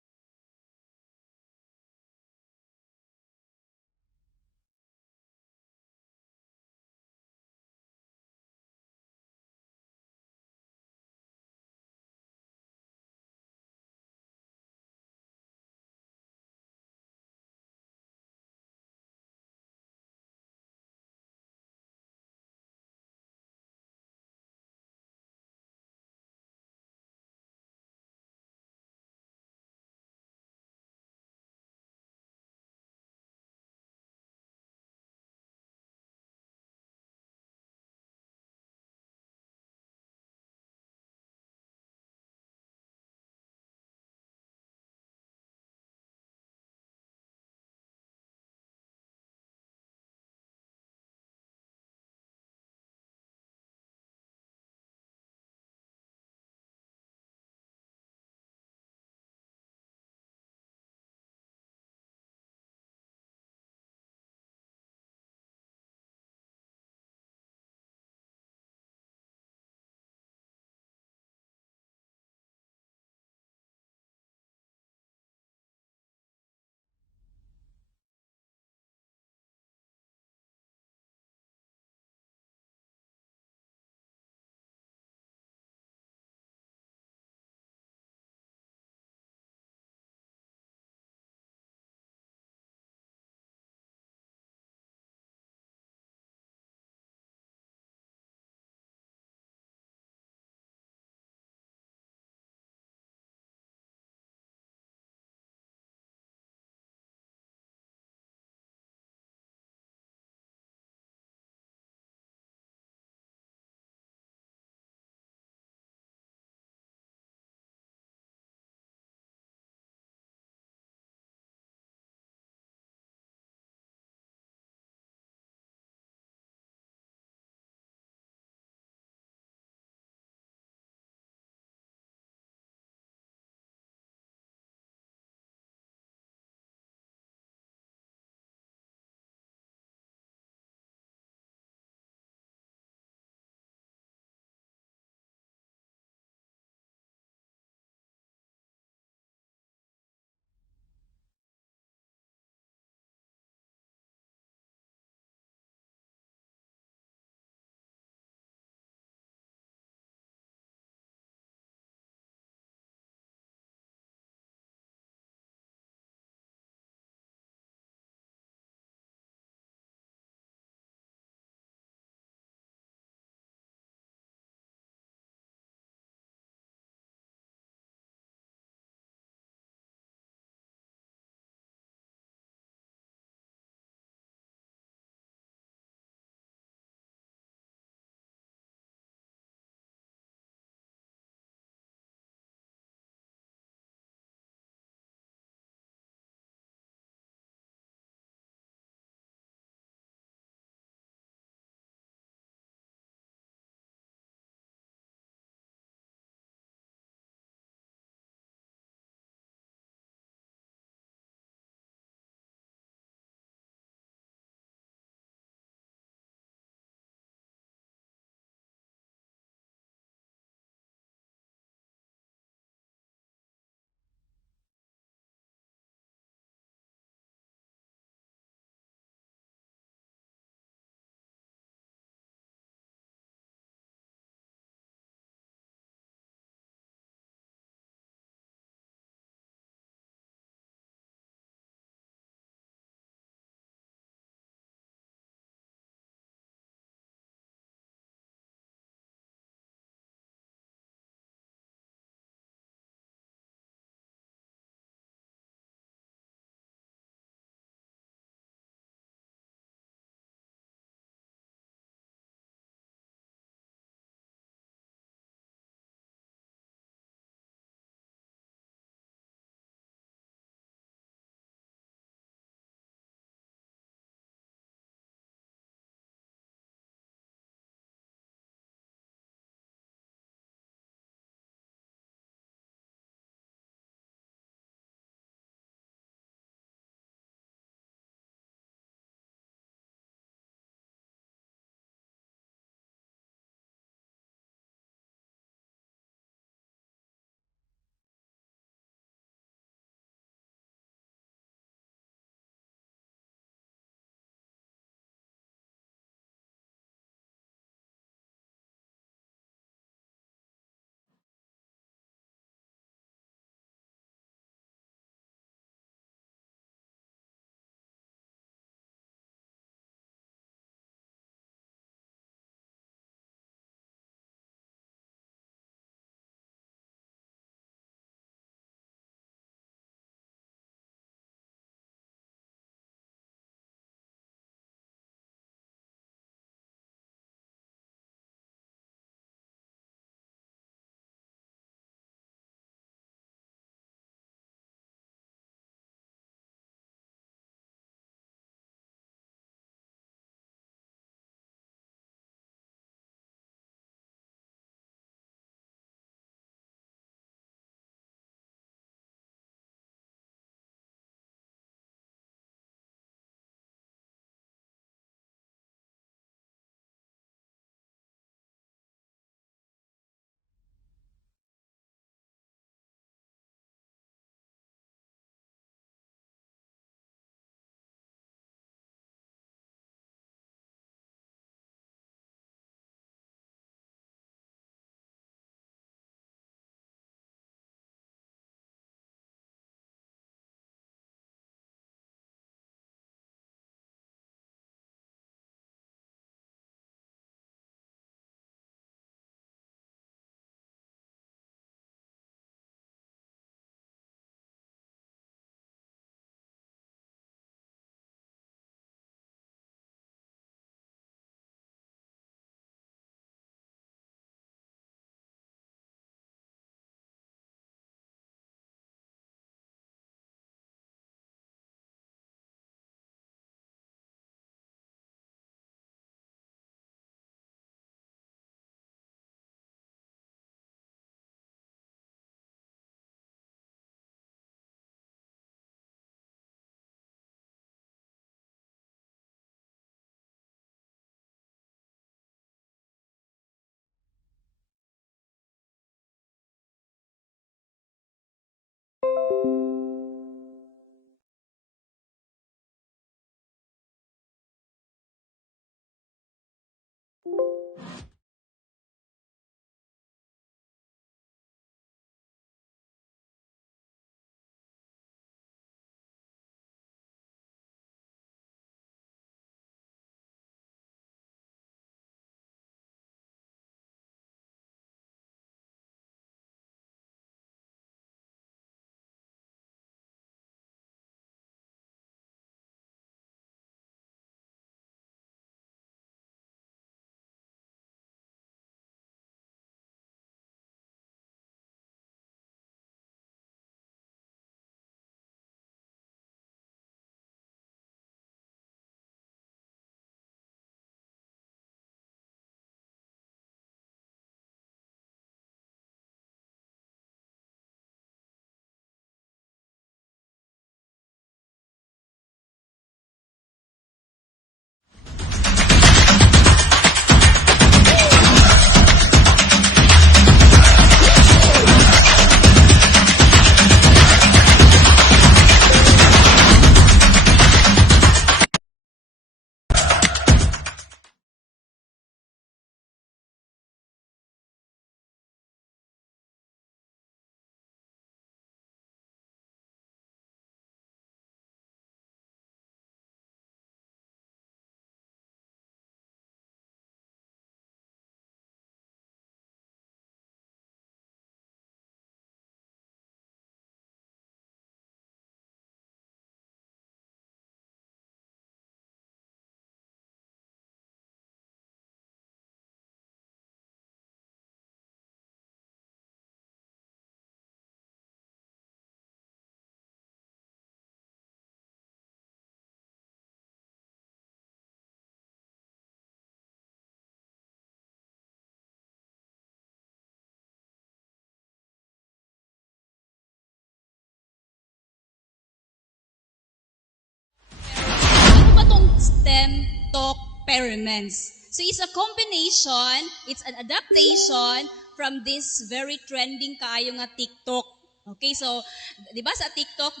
experiments. So it's a combination, it's an adaptation from this very trending kaayo nga TikTok. Okay, so, di ba sa TikTok,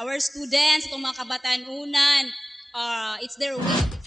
our students, itong mga kabataan-unan, it's their way.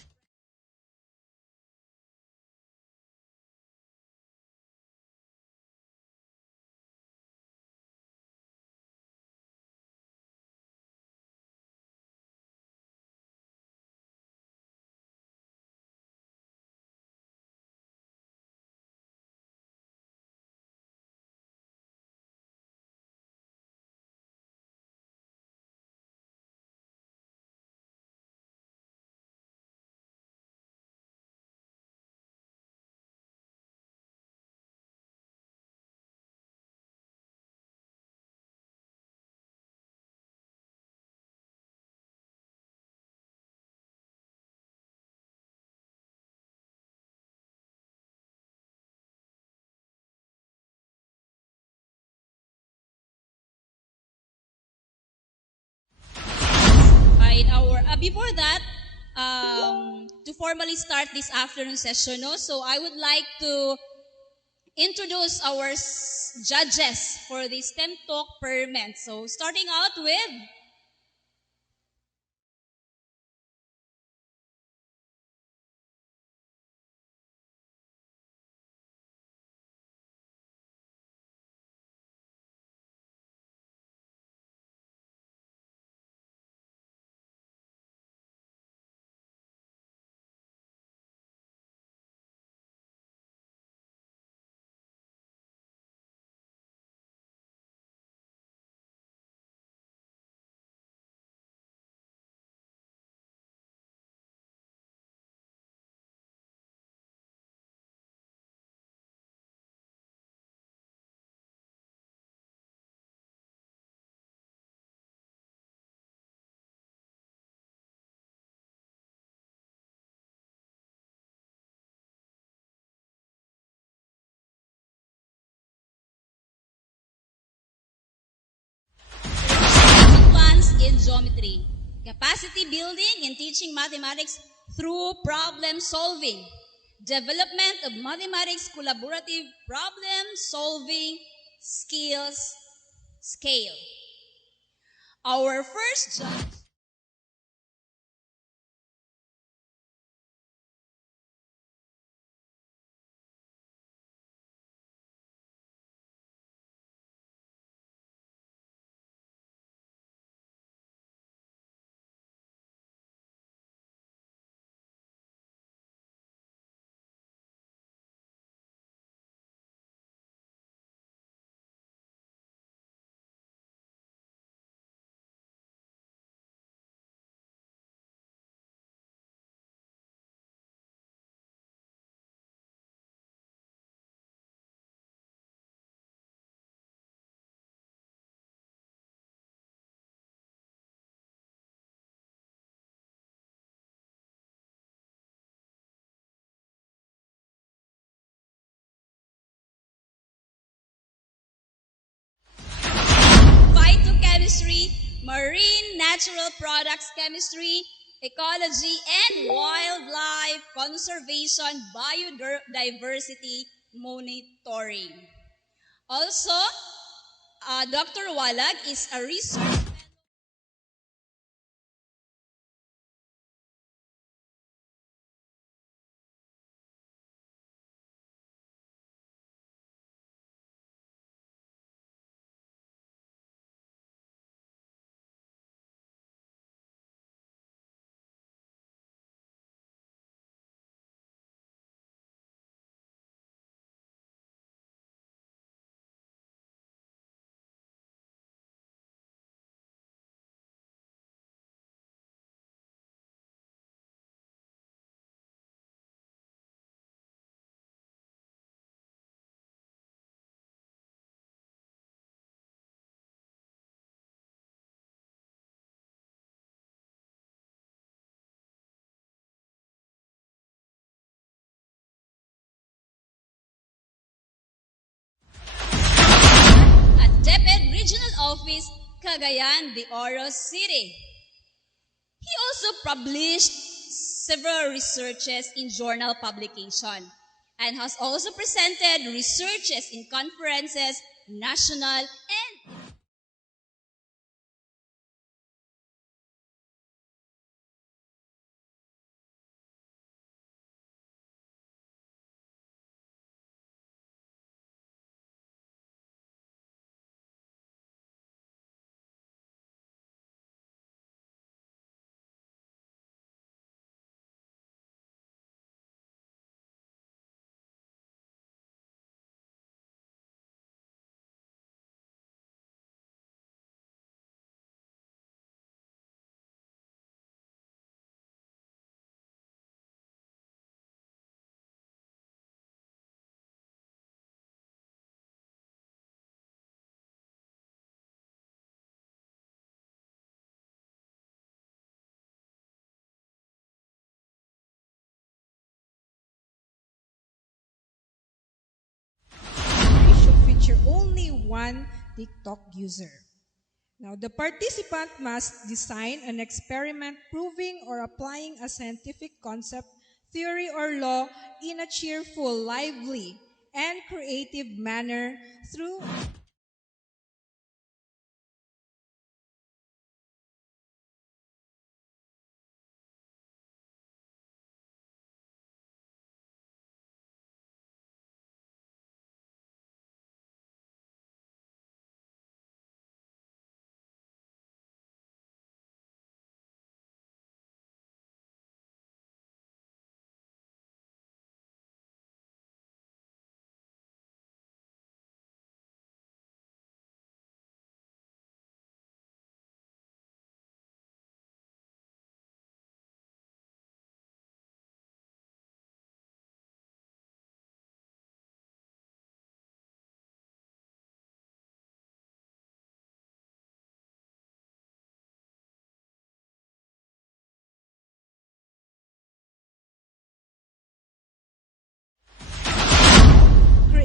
Before that, to formally start this afternoon session, no? So I would like to introduce our judges for this STEM Talk Permanent. So starting out with in geometry, capacity building in teaching mathematics through problem solving, development of mathematics collaborative problem solving skills scale. Our first judge phytochemistry, marine natural products chemistry, ecology and wildlife conservation, biodiversity monitoring. Also, Dr. Walag is a research at DepEd Regional Office, Cagayan de Oro City. He also published several researches in journal publication and has also presented researches in conferences, national and should feature only one TikTok user. Now, the participant must design an experiment proving or applying a scientific concept, theory, or law in a cheerful, lively, and creative manner through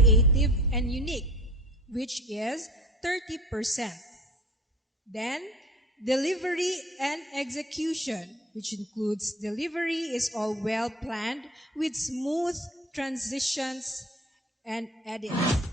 creative and unique, which is 30%. Then, delivery and execution, which includes delivery is all well planned with smooth transitions and edits.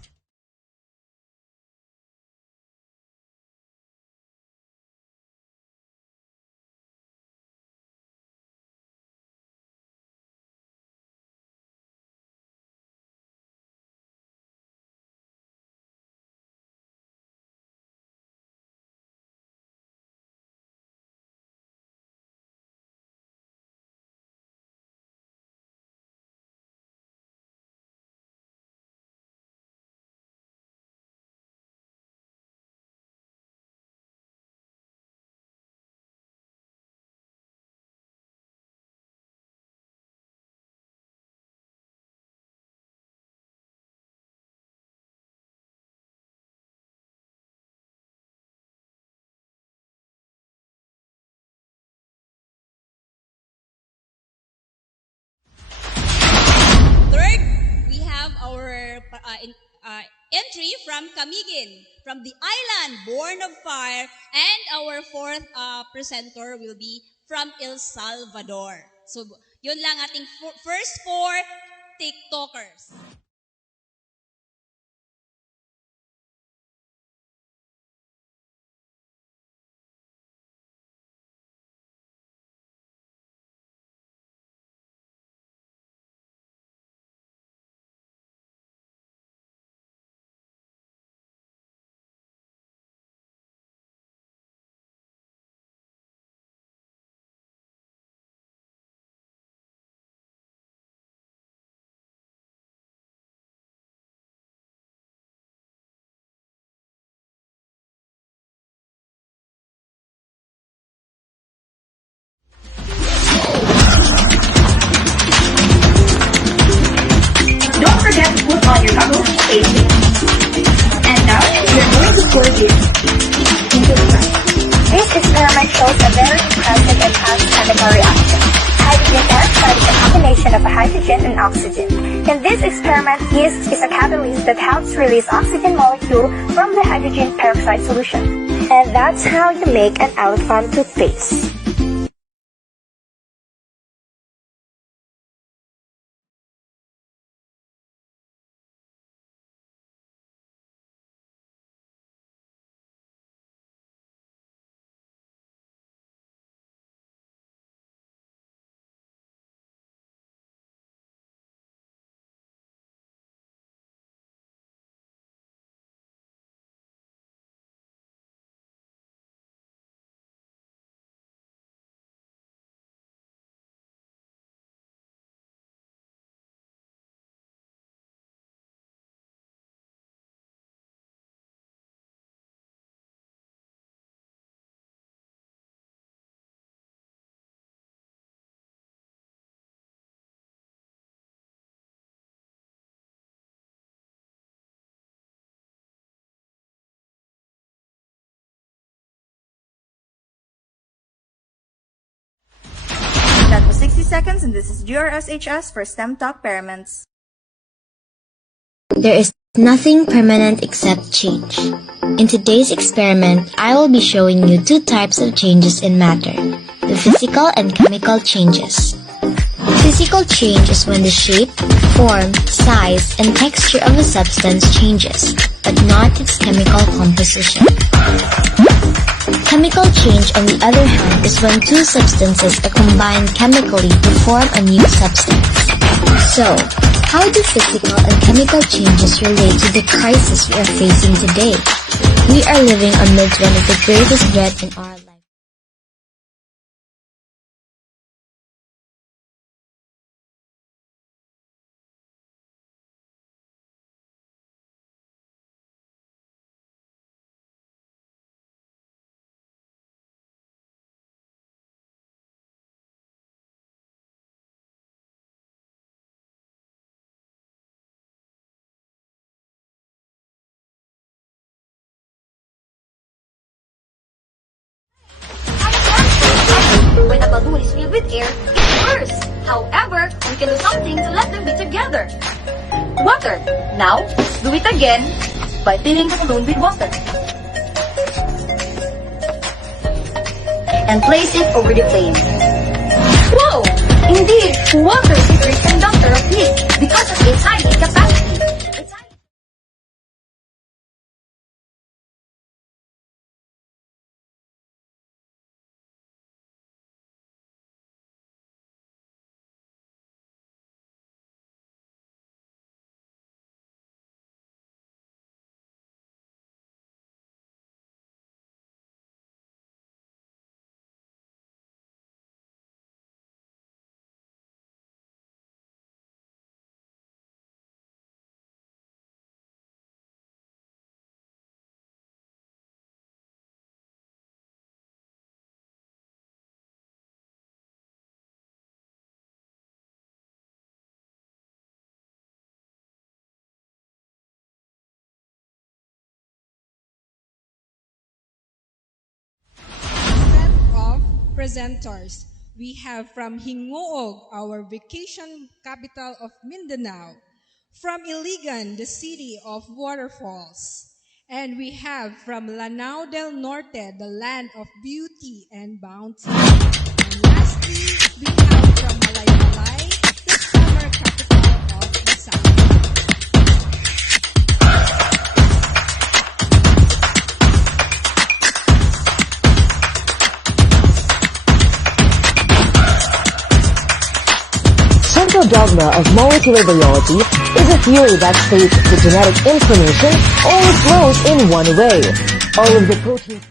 third, we have our entry from Camiguin, from the island born of fire, and our fourth presenter will be from El Salvador. So, yun lang ating first four TikTokers. Don't forget to put on your goggles to stay safe. And now, we're going to pour this into the glass. This experiment shows a very impressive and fast chemical reaction. Hydrogen peroxide is a combination of hydrogen and oxygen. In this experiment, yeast is a catalyst that helps release oxygen molecule from the hydrogen peroxide solution. And that's how you make an elephant toothpaste. seconds, and this is GRSHS for STEM Talk Paraments. There is nothing permanent except change. In today's experiment, I will be showing you two types of changes in matter, the physical and chemical changes. Physical change is when the shape, form, size, and texture of a substance changes, but not its chemical composition. Chemical change, on the other hand, is when two substances are combined chemically to form a new substance. So, how do physical and chemical changes relate to the crisis we are facing today? We are living amidst one of the greatest threats in our life. When a balloon is filled with air, it bursts. However, we can do something to let them be together. Water. Now, let's do it again by filling the balloon with water. And place it over the flame. Whoa! Indeed, water is a great conductor of heat because of its high heat capacity. Presenters. We have from Hingoog, our vacation capital of Mindanao. From Iligan, the city of waterfalls. And we have from Lanao del Norte, the land of beauty and bounty. And lastly, we have from Malaymalay, the summer capital of the south. Central dogma of molecular biology is a theory that states the genetic information only flows in one way. All of the proteins